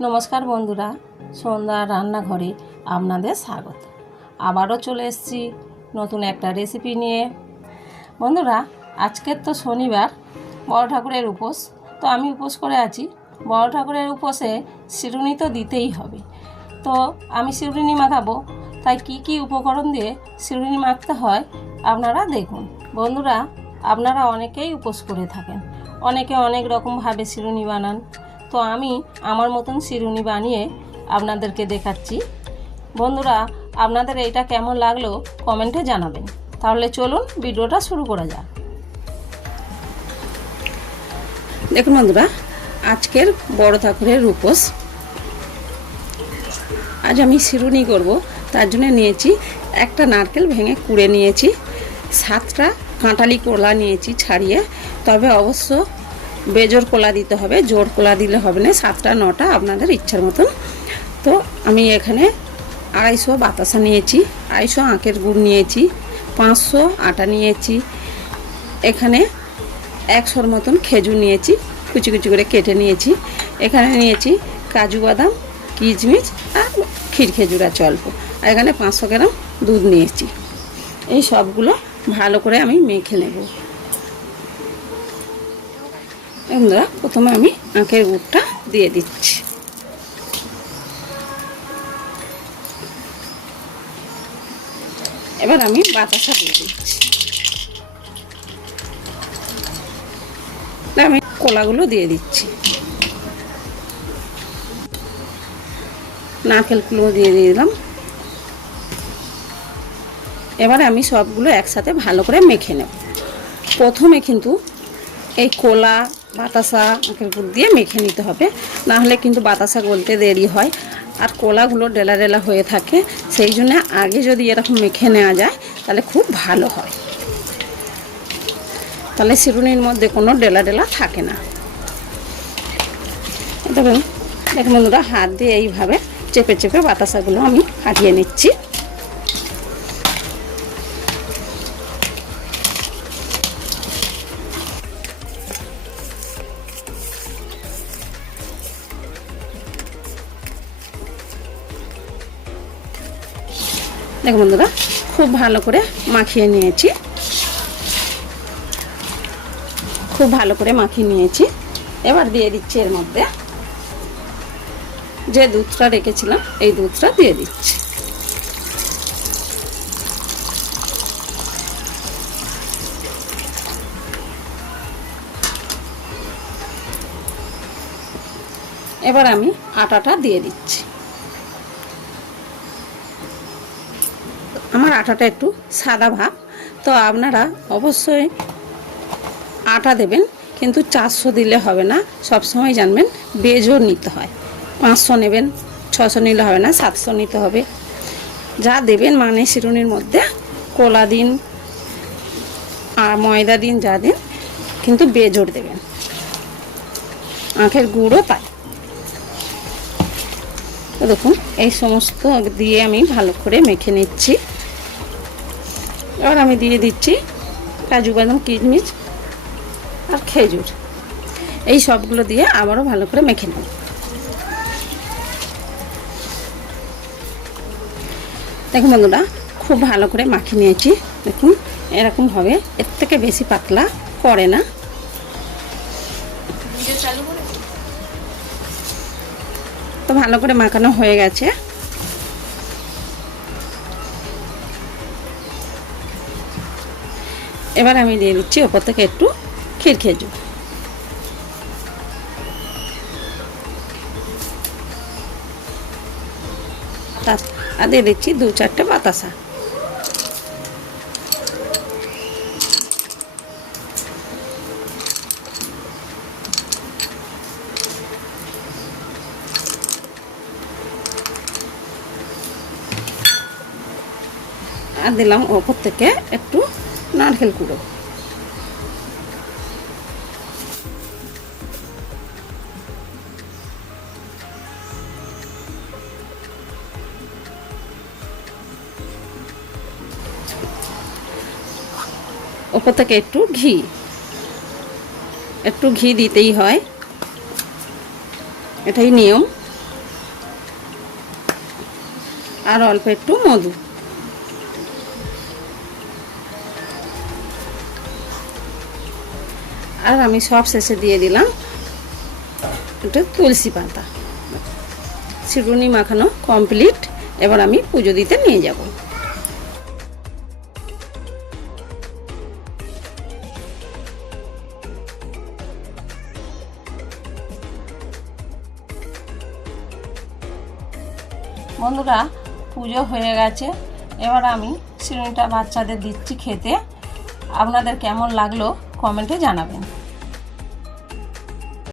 নমস্কার বন্ধুরা, সন্ধ্যা রান্নাঘরে আপনাদের স্বাগত। আবারও চলে এসেছি নতুন একটা রেসিপি নিয়ে। বন্ধুরা আজকের তো শনিবার, বড় ঠাকুরের উপোস। তো আমি উপোস করে আছি। বড় ঠাকুরের উপোসে শিরুনি তো দিতেই হবে। তো আমি শিরুনি মাখাবো। তাই কি কি উপকরণ দিয়ে শিরুনি মাখতে হয় আপনারা দেখুন। বন্ধুরা, আপনারা অনেকেই উপোস করে থাকেন। অনেকে অনেক রকমভাবে শিরুনি বানান। তো আমি আমার মতন শিরুনি বানিয়ে আপনাদেরকে দেখাচ্ছি। বন্ধুরা, আপনাদের এইটা কেমন লাগল কমেন্টে জানাবেন। তাহলে চলুন ভিডিওটা শুরু করা যাক। দেখুন বন্ধুরা, আজকের বড় ঠাকুরের উপোস আজ আমি শিরুনি করব, তার জন্য নিয়েছি একটা নারকেল ভেঙে কুড়ে নিয়েছি, সাতটা কাঁটালি কোলা নিয়েছি ছাড়িয়ে, তবে অবশ্য বেজোর কোলা দিতে হবে জোর কোলা দিলে হবে না, সাতটা, নটা আপনাদের ইচ্ছার মতন। তো আমি এখানে আড়াইশো বাতাসা নিয়েছি, আড়াইশো আঁকের গুড় নিয়েছি, পাঁচশো আটা নিয়েছি, এখানে একশোর মতন খেজুর নিয়েছি, কুচি কুচি করে কেটে নিয়েছি, এখানে নিয়েছি কাজু বাদাম কিচমিচ আর ক্ষীর খেজুর আছে অল্প, আর এখানে পাঁচশো গ্রাম দুধ নিয়েছি। এই সবগুলো ভালো করে আমি মেখে নেব। বন্ধুরা, প্রথমে আমি আঁকের গুড়টা দিয়ে দিচ্ছি। এবার আমি বাতাসা দিয়ে দিচ্ছি। আমি কলাগুলো দিয়ে দিচ্ছি। নারকেলগুলো দিয়ে দিয়ে দিলাম। এবার আমি সবগুলো একসাথে ভালো করে মেখে নেব। প্রথমে কিন্তু এই কোলা বাতাসা গুড় দিয়ে মেখে নিতে হবে। না হলে কিন্তু বাতাসা গলতে দেরি হয়। আর কোলাগুলো ডেলা ডেলা হয়ে থাকে, সেই জন্য আগে যদি এরকম মেখে নেওয়া যায়, তাহলে খুব ভালো হয়। তাহলে শিরুনির মধ্যে কোনো ডেলা ডেলা থাকে না। দেখুন দেখুন বন্ধুরা, হাত দিয়ে এইভাবে চেপে চেপে বাতাসাগুলো আমি কাটিয়ে নিচ্ছি। দেখো বন্ধুরা, খুব ভালো করে মাখিয়ে নিয়েছি। খুব ভালো করে মাখিয়ে নিয়েছি। এবার দিয়ে দিচ্ছি এর মধ্যে যে দুধটা রেখেছিলাম, এই দুধটা দিয়ে দিচ্ছি। এবার আমি আটাটা দিয়ে দিচ্ছি। আমার আটাটা একটু সাদা ভাব। তো আপনারা অবশ্যই আটা দেবেন, কিন্তু চারশো দিলে হবে না। সব সময় জানবেন, বেজও নিতে হয়। পাঁচশো নেবেন, ছশো নিলে হবে না, সাতশো নিতে হবে। যা দেবেন মানে শিরুনির মধ্যে কলা দিন আর ময়দা দিন, যা দিন, কিন্তু বেজোর দেবেন। আখের গুঁড়ো তাই। দেখুন, এই সমস্ত দিয়ে আমি ভালো করে মেখে নিচ্ছি। এবার আমি দিয়ে দিচ্ছি কাজু বাদাম, কিশমিশ আর খেজুর। এই সবগুলো দিয়ে আবারও ভালো করে মেখে নেব। দেখুন বন্ধুরা, খুব ভালো করে মাখিয়ে নিয়েছি। দেখুন, এরকম হবে। এর থেকে বেশি পাতলা করে না। তো ভালো করে মাখানো হয়ে গেছে। এবার আমি দিয়ে দিচ্ছি ওপর থেকে একটু ক্ষীর খেজুর আর দিয়ে দিচ্ছি দু চারটে বাতাসা। আর দিলাম ওপর থেকে একটু নারকেল কুড়ো। ওপর থেকে একটু ঘি। একটু ঘি দিতেই হয়। এটাই নিয়ম। আর অল্প একটু মধু। আর আমি সব শেষে দিয়ে দিলাম একটু তুলসী পাতা। সিরুনি মাখানো কমপ্লিট এবার আমি পুজো দিতে নিয়ে যাব। বন্ধুরা, পুজো হয়ে গেছে। এবার আমি সিরুনিটা বাচ্চাদের দিচ্ছি খেতে। আপনাদের কেমন লাগল কমেন্টে জানাবেন।